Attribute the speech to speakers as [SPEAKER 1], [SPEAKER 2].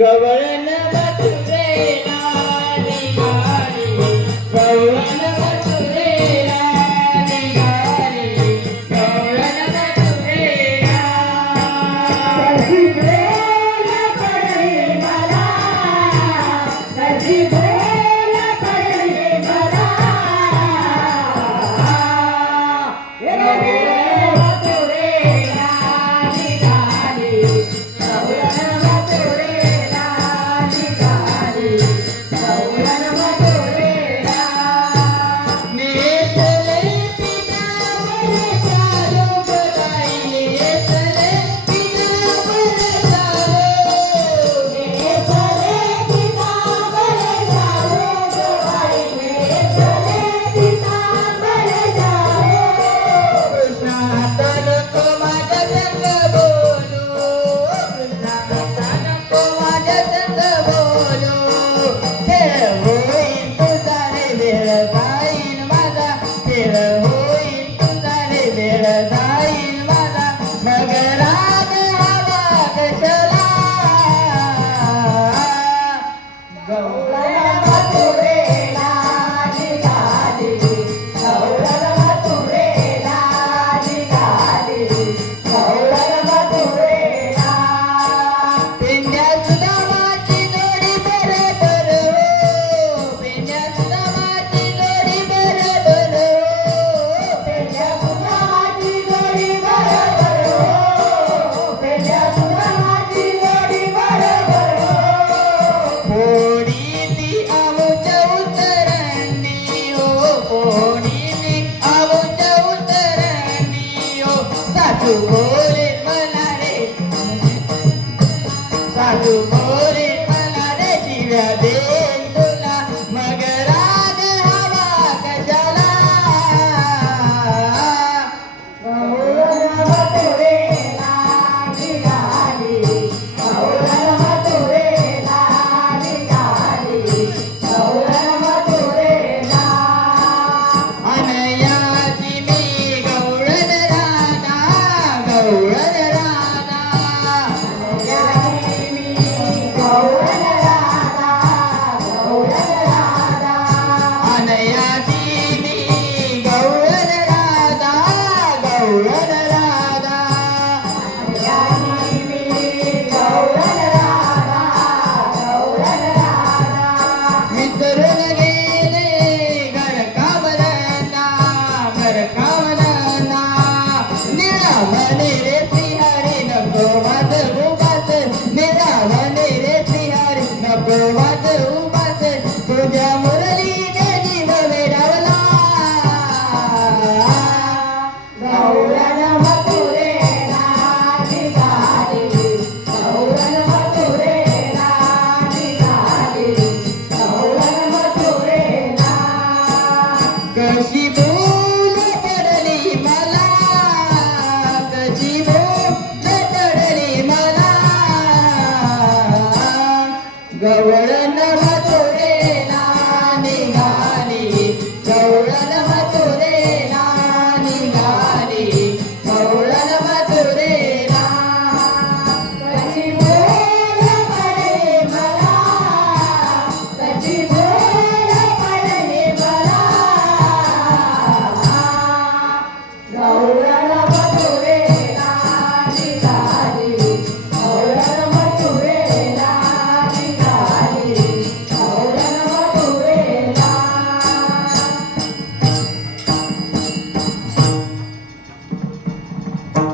[SPEAKER 1] ಗವ good morning, man. Deus, a Deus.